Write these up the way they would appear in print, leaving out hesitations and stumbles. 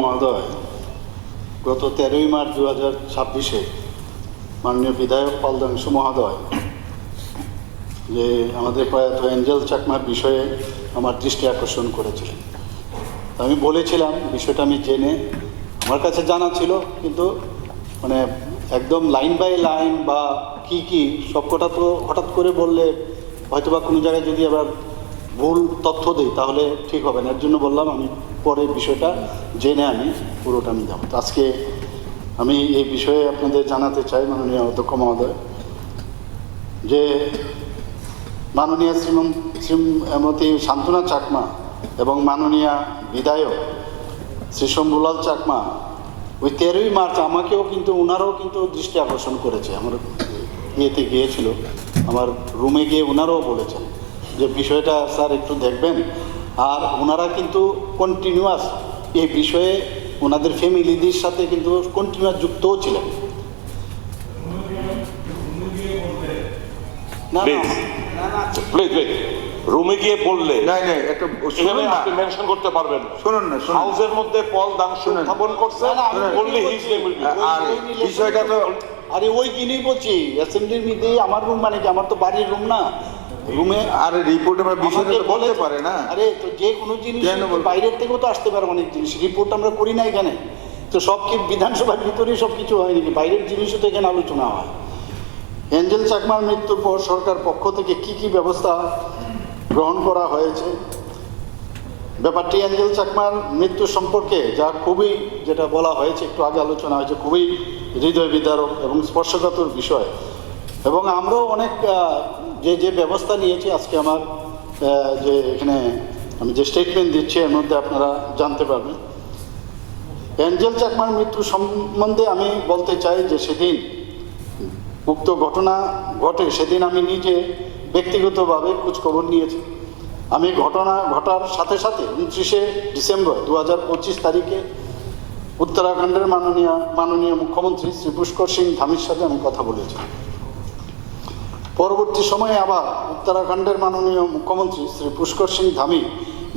মহোদয়, গত 13ই মার্চ 2026 মাননীয় বিধায়ক পালদাংশু মহোদয় যে আমাদের প্রয়াত এঞ্জেল চাকমার বিষয়ে আমার দৃষ্টি আকর্ষণ করেছিলেন। আমি বলেছিলাম বিষয়টা আমি জেনে আমার কাছে জানা ছিল, কিন্তু মানে একদম লাইন বাই লাইন বা কি সবকটা তো হঠাৎ করে বললে হয়তোবা কোনো জায়গায় যদি আবার ভুল তথ্য দিই তাহলে ঠিক হবে না। এর জন্য বললাম আমি পরে বিষয়টা জেনে আমি পুরোটা আমি যাব। আজকে আমি এই বিষয়ে আপনাদের জানাতে চাই মাননীয় অধ্যক্ষ মহোদয় যে মাননীয় শ্রীমতী শান্তনা চাকমা এবং মাননীয় বিধায়ক শ্রী শম্ভুলাল চাকমা ওই 13ই মার্চ আমাকেও কিন্তু ওনারাও কিন্তু দৃষ্টি আকর্ষণ করেছে। আমার ইয়েতে গিয়েছিল, আমার রুমে গিয়ে ওনারাও বলেছেন যে বিষয়টা স্যার একটু দেখবেন। আর ওনারা কিন্তু কন্টিনিউয়াস এই বিষয়ে ওনাদের ফ্যামিলিদের সাথে কিন্তু কন্টিনিউয়াস যুক্তও ছিলেন। না রুমে গিয়ে বললে একটা আপনি মেনশন করতে পারবেন। শুনুন না, হাউসের মধ্যে পল দাংশু স্থাপন করছে বললে হিজ নেম উইল বি। আর বিষয়টা তো আরে ওই কিনেই বলছি অ্যাসেম্বলির মধ্যে আমার রুম মানে কি আমার তো বাড়ির রুম না, রুমে আর রিপোর্ট আমরা বিষয়টা তো বলতে পারে না। আরে তো যে কোনো জিনিস বাইরের থেকেও তো আসতে পারে, অনেক জিনিস রিপোর্ট আমরা করি না এখানে। তো সব কি বিধানসভার ভিতরেই সব কিছু হয় নাকি? বাইরের জিনিসও তো এখানে আলোচনা হয়। এঞ্জেল চাকমার মৃত্যুর পর সরকার পক্ষ থেকে কি ব্যবস্থা গ্রহণ করা হয়েছে, ব্যাপারটি এঞ্জেল চাকমার মৃত্যু সম্পর্কে যা খুবই যেটা বলা হয়েছে একটু আগে আলোচনা হয়েছে, খুবই হৃদয় বিদারক এবং স্পর্শকাতর বিষয়। এবং আমরাও অনেক যে ব্যবস্থা নিয়েছি আজকে আমার যে এখানে আমি যে স্টেটমেন্ট দিচ্ছি এর মধ্যে আপনারা জানতে পারবেন। এঞ্জেল চাকমার মৃত্যু সম্বন্ধে আমি বলতে চাই যে সেদিন উক্ত ঘটনা ঘটে সেদিন আমি নিজে ব্যক্তিগতভাবে খোঁজখবর নিয়েছি। আমি ঘটনা ঘটার সাথে সাথে 29শে ডিসেম্বর 2025 তারিখে উত্তরাখণ্ডের মাননীয় মুখ্যমন্ত্রী শ্রী পুষ্কর সিং ধামির সাথে আমি কথা বলেছি। পরবর্তী সময়ে আবার উত্তরাখণ্ডের মাননীয় মুখ্যমন্ত্রী শ্রী পুষ্কর সিং ধামি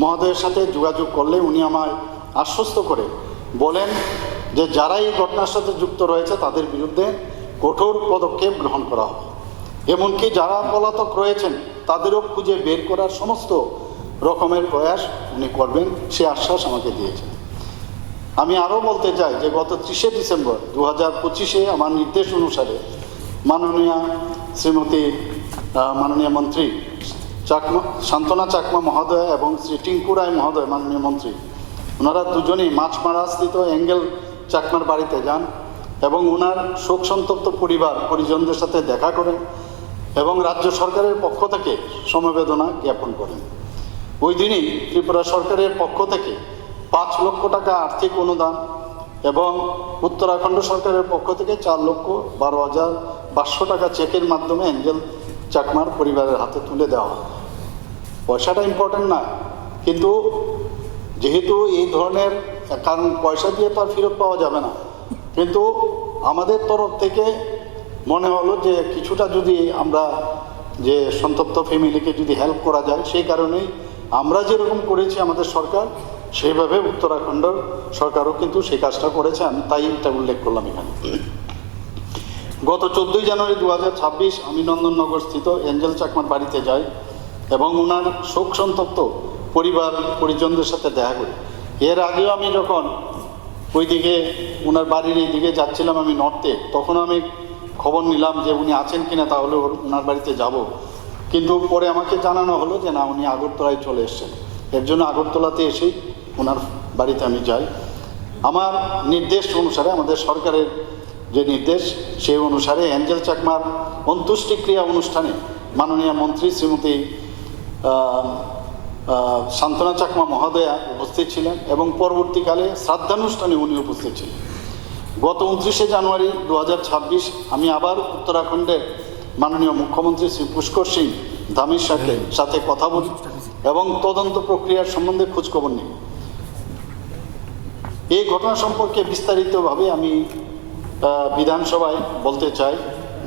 মহোদয়ের সাথে যোগাযোগ করলে উনি আমায় আশ্বস্ত করে বলেন যে যারা এই ঘটনার সাথে যুক্ত রয়েছে তাদের বিরুদ্ধে কঠোর পদক্ষেপ গ্রহণ করা হবে, এমনকি যারা পলাতক রয়েছেন তাদেরও খুঁজে বের করার সমস্ত রকমের প্রয়াস উনি করবেন, সে আশ্বাস আমাকে দিয়েছেন। আমি আরও বলতে চাই যে গত 30শে ডিসেম্বর 2025 আমার নির্দেশ অনুসারে মাননীয় মন্ত্রী শান্তনা চাকমা মহোদয় এবং শ্রী টিঙ্কু রায় মহোদয় মাননীয় মন্ত্রী ওনারা দুজনেই মাছমারাস্থিত এঞ্জেল চাকমার বাড়িতে যান এবং ওনার শোক সন্তপ্ত পরিজনদের সাথে দেখা করেন এবং রাজ্য সরকারের পক্ষ থেকে সমবেদনা জ্ঞাপন করেন। ওই দিনই ত্রিপুরা সরকারের পক্ষ থেকে 5 লক্ষ টাকা আর্থিক অনুদান এবং উত্তরাখণ্ড সরকারের পক্ষ থেকে 4,12,500 টাকা চেকের মাধ্যমে এঞ্জেল চাকমার পরিবারের হাতে তুলে দেওয়া হয়। পয়সাটা ইম্পর্টেন্ট না, কিন্তু যেহেতু এই ধরনের, কারণ পয়সা দিয়ে তো আর ফেরত পাওয়া যাবে না, কিন্তু আমাদের তরফ থেকে মনে হলো যে কিছুটা যদি আমরা যে সন্তপ্ত ফ্যামিলিকে যদি হেল্প করা যায়, সেই কারণেই আমরা যেরকম করেছি আমাদের সরকার সেইভাবে উত্তরাখণ্ড সরকারও কিন্তু সেই কাজটা করেছে। আমি তাই এটা উল্লেখ করলাম এখানে। গত 14ই জানুয়ারি 2026 আমি নন্দননগর স্থিত এঞ্জেল চাকমার বাড়িতে যাই এবং ওনার শোক সন্তপ্ত পরিজনদের সাথে দেখা করি। এর আগেও আমি যখন ওইদিকে ওনার বাড়ির এই দিকে যাচ্ছিলাম আমি নর্থে, তখন আমি খবর নিলাম যে উনি আছেন কিনা, তাহলে ওনার বাড়িতে যাব। কিন্তু পরে আমাকে জানানো হলো যে না, উনি আগরতলায় চলে এসছেন। এর জন্য আগরতলাতে এসেই ওনার বাড়িতে আমি যাই। আমার নির্দেশ অনুসারে, আমাদের সরকারের যে নির্দেশ সেই অনুসারে এঞ্জেল চাকমার অন্ত্যেষ্টিক্রিয়া অনুষ্ঠানে মাননীয় মন্ত্রী শ্রীমতী শান্তনা চাকমা মহোদয়া উপস্থিত ছিলেন এবং পরবর্তীকালে শ্রাদ্ধানুষ্ঠানে উনি উপস্থিত ছিলেন। গত 29শে জানুয়ারি 2026 আমি আবার উত্তরাখণ্ডের মাননীয় মুখ্যমন্ত্রী শ্রী পুষ্কর সিং ধামির সাথে কথা বলি এবং তদন্ত প্রক্রিয়ার সম্বন্ধে খোঁজখবর নিই। এই ঘটনা সম্পর্কে বিস্তারিতভাবে আমি বিধানসভায় বলতে চাই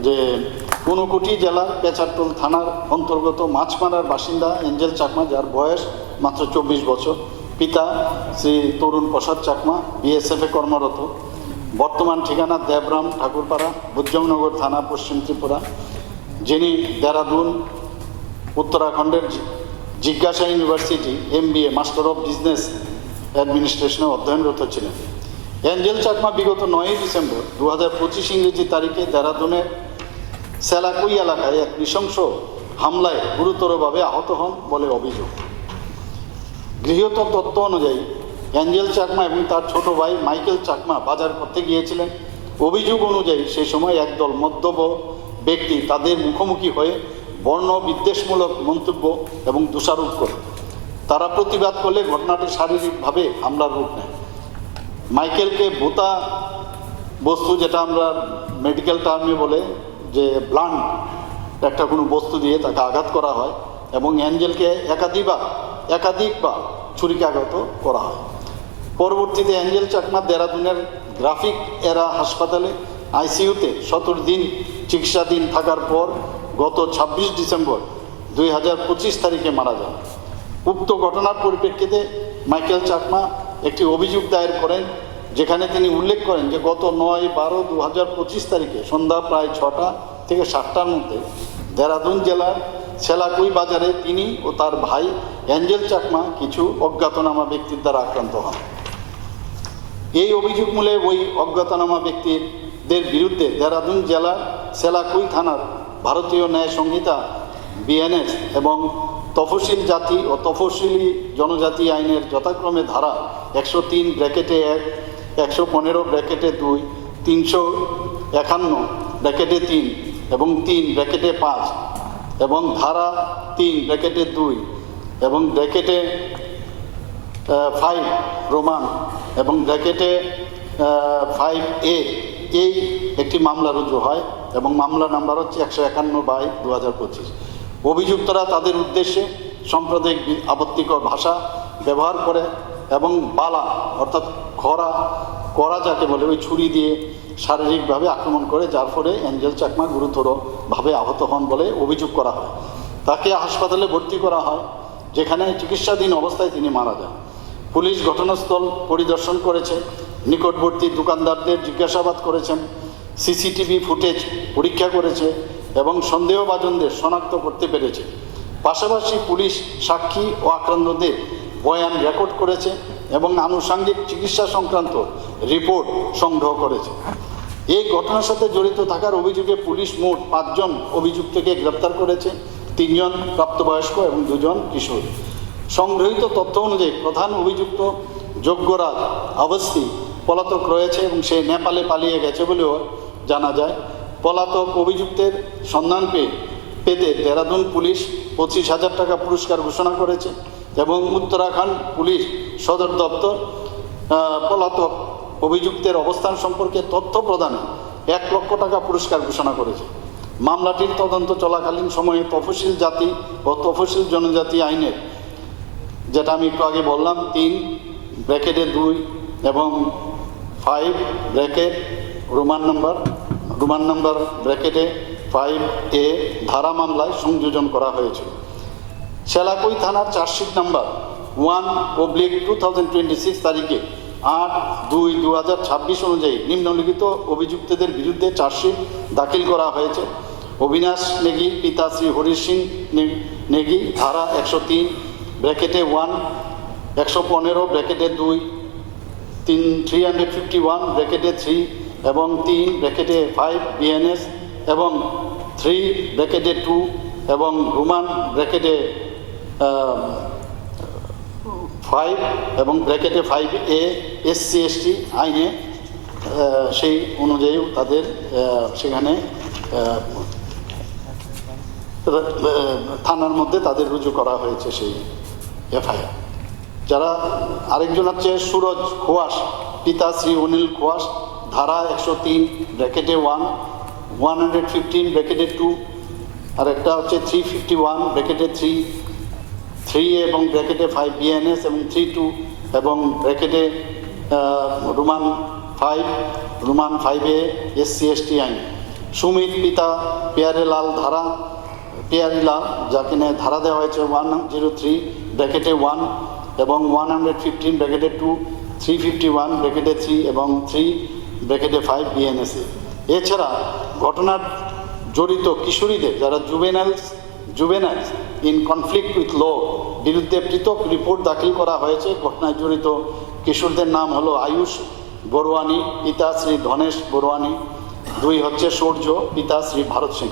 যে ঊনকোটি জেলার পেচারটোল থানার অন্তর্গত মাছমারার বাসিন্দা এঞ্জেল চাকমা, যার বয়স মাত্র 24 বছর, পিতা শ্রী তরুণ প্রসাদ চাকমা বিএসএফে কর্মরত, বর্তমান ঠিকানা দেবরাম ঠাকুরপাড়া, বুজ্জংনগর থানা, পশ্চিম ত্রিপুরা, যিনি দেরাদুন উত্তরাখণ্ডের জিজ্ঞাসা University MBA master of business অ্যাডমিনিস্ট্রেশনে অধ্যয়নরত ছিলেন। অ্যাঞ্জেল চাকমা বিগত 9 ডিসেম্বর 2025 ইংরেজি তারিখে দেরাদুনের সেলাকুই এলাকায় এক নৃশংস হামলায় গুরুতরভাবে আহত হন বলে অভিযোগ। গৃহীত তথ্য অনুযায়ী অ্যাঞ্জেল চাকমা এবং তার ছোট ভাই মাইকেল চাকমা বাজার করতে গিয়েছিলেন। অভিযোগ অনুযায়ী সেই সময় একদল মদ্যপ ব্যক্তি তাদের মুখোমুখি হয়ে বর্ণ বিদ্বেষমূলক মন্তব্য এবং দোষারোপ করে। তারা প্রতিবাদ করলে ঘটনাটি শারীরিকভাবে হামলার রূপ নেয়। মাইকেলকে বোতা বস্তু, যেটা আমরা মেডিকেল টার্মে বলে যে ব্লান্ট একটা কোনো বস্তু দিয়ে তাকে আঘাত করা হয়, এবং অ্যাঞ্জেলকে একাধিকবার ছুরিকাঘাত করা হয়। পরবর্তীতে অ্যাঞ্জেল চাকমা দেরাদুনের গ্রাফিক এরা হাসপাতালে ICUতে 17 দিন চিকিৎসাধীন থাকার পর গত 26 ডিসেম্বর 2025 তারিখে মারা যান। উক্ত ঘটনার পরিপ্রেক্ষিতে মাইকেল চাকমা একটি অভিযোগ দায়ের করেন, যেখানে তিনি উল্লেখ করেন যে গত 9/12/2025 তারিখে সন্ধ্যা প্রায় 6টা থেকে 7টার মধ্যে দেরাদুন জেলার সেলাকুই বাজারে তিনি ও তার ভাই অ্যাঞ্জেল চাকমা কিছু অজ্ঞাতনামা ব্যক্তির দ্বারা আক্রান্ত হন। এই অভিযোগ মূলে ওই অজ্ঞাতনামা ব্যক্তিদের বিরুদ্ধে দেরাদুন জেলার সেলাকুই থানার ভারতীয় ন্যায় সংহিতা BNS এবং তফসিল জাতি ও তফসিলি জনজাতি আইনের যথাক্রমে ধারা 103(1) 115(2) 351(3) এবং 3(5) এবং ধারা 3(2) এবং (5) রোমান এবং (5A) এই একটি মামলা রুজু হয় এবং মামলা নাম্বার হচ্ছে 151/2025। অভিযুক্তরা তাদের উদ্দেশ্যে সাম্প্রদায়িক আপত্তিকর ভাষা ব্যবহার করে এবং বালা অর্থাৎ করা যাকে বলে ওই ছুরি দিয়ে শারীরিকভাবে আক্রমণ করে, যার ফলে অ্যাঞ্জেল চাকমা গুরুতরভাবে আহত হন বলে অভিযোগ করা হয়। তাকে হাসপাতালে ভর্তি করা হয়, যেখানে চিকিৎসাধীন অবস্থায় তিনি মারা যান। পুলিশ ঘটনাস্থল পরিদর্শন করেছে, নিকটবর্তী দোকানদারদের জিজ্ঞাসাবাদ করেছেন, CCTV ফুটেজ পরীক্ষা করেছে এবং সন্দেহভাজনদের শনাক্ত করতে পেরেছে। পাশাপাশি পুলিশ সাক্ষী ও আক্রান্তদের বয়ান রেকর্ড করেছে এবং আনুষঙ্গিক চিকিৎসা সংক্রান্ত রিপোর্ট সংগ্রহ করেছে। এই ঘটনার সাথে জড়িত থাকার অভিযোগে পুলিশ মোট 5 জন অভিযুক্তকে গ্রেপ্তার করেছে, 3 জন প্রাপ্তবয়স্ক এবং 2 জন কিশোর। সংগৃহীত তথ্য অনুযায়ী প্রধান অভিযুক্ত যজ্ঞরাজ অবস্থি পলাতক রয়েছে এবং সে নেপালে পালিয়ে গেছে বলেও জানা যায়। পলাতক অভিযুক্তের সন্ধান পেতে দেরাদুন পুলিশ 25,000 টাকা পুরস্কার ঘোষণা করেছে এবং উত্তরাখণ্ড পুলিশ সদর দপ্তর পলাতক অভিযুক্তের অবস্থান সম্পর্কে তথ্য প্রদানে 1 লক্ষ টাকা পুরস্কার ঘোষণা করেছে। মামলাটির তদন্ত চলাকালীন সময়ে তফসিল জাতি ও তফসিল জনজাতি আইনের, যেটা আমি একটু আগে বললাম, 3(2) এবং 5 রোমান নাম্বার (5A) ধারা মামলায় সংযোজন করা হয়েছে। সেলাকুই থানার চার্জশিট নাম্বার 1/2026 তারিখে 8/2/2026 অনুযায়ী নিম্নলিখিত অভিযুক্তদের বিরুদ্ধে চার্জশিট দাখিল করা হয়েছে। অবিনাশ নেগি পিতা শ্রী হরিশ সিং নেগি ধারা 103(1) 115(2) 351(3) এবং 3(5) BNS এবং 3(2) এবং রোমান (5) এবং (5A) SC/ST আইনে সেই অনুযায়ী তাদের সেখানে থানার মধ্যে তাদের রুজু করা হয়েছে সেই FIR। যারা আরেকজন হচ্ছে সুরজ খোয়াস পিতা শ্রী অনিল খোয়াস ধারা 103(1) 115(2) আর একটা হচ্ছে 351(3) এবং (5) BNS এবং 32 এবং রোমান 5A SC/ST আইন। সুমিত পিতা পেয়ারেলাল যাকে নিয়ে ধারা দেওয়া হয়েছে 103(1) এবং 115 ব্র্যাকেটে 2, 351 ব্র্যাকেটে 3 এবং 3 ব্র্যাকেটে 5 বিএনএসএ। এছাড়া ঘটনার জড়িত কিশোরীদের যারা juveniles in conflict with law বিরুদ্ধে পৃথক রিপোর্ট দাখিল করা হয়েছে। ঘটনায় জড়িত কিশোরদের নাম হলো আয়ুষ বড়ুয়ানি, পিতা শ্রী ধনেশ বড়ুয়ানি, 2 হচ্ছে সূর্য, পিতা শ্রী ভারত সিং।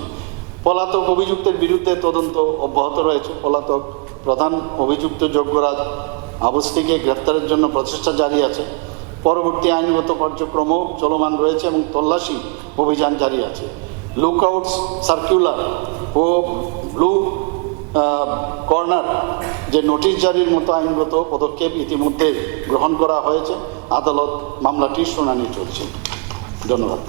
পলাতক অভিযুক্তের বিরুদ্ধে তদন্ত অব্যাহত রয়েছে। পলাতক প্রধান অভিযুক্ত যজ্ঞরাজ আবস্তিকে গ্রেফতারের জন্য প্রচেষ্টা জারি আছে। পরবর্তী আইনগত কার্যক্রমও চলমান রয়েছে এবং তল্লাশি অভিযান জারি আছে। লুকআউটস সার্কুলার ও ব্লু কর্নার যে নোটিশ জারির মতো আইনগত পদক্ষেপ ইতিমধ্যে গ্রহণ করা হয়েছে। আদালত মামলাটির শুনানি চলছে। ধন্যবাদ।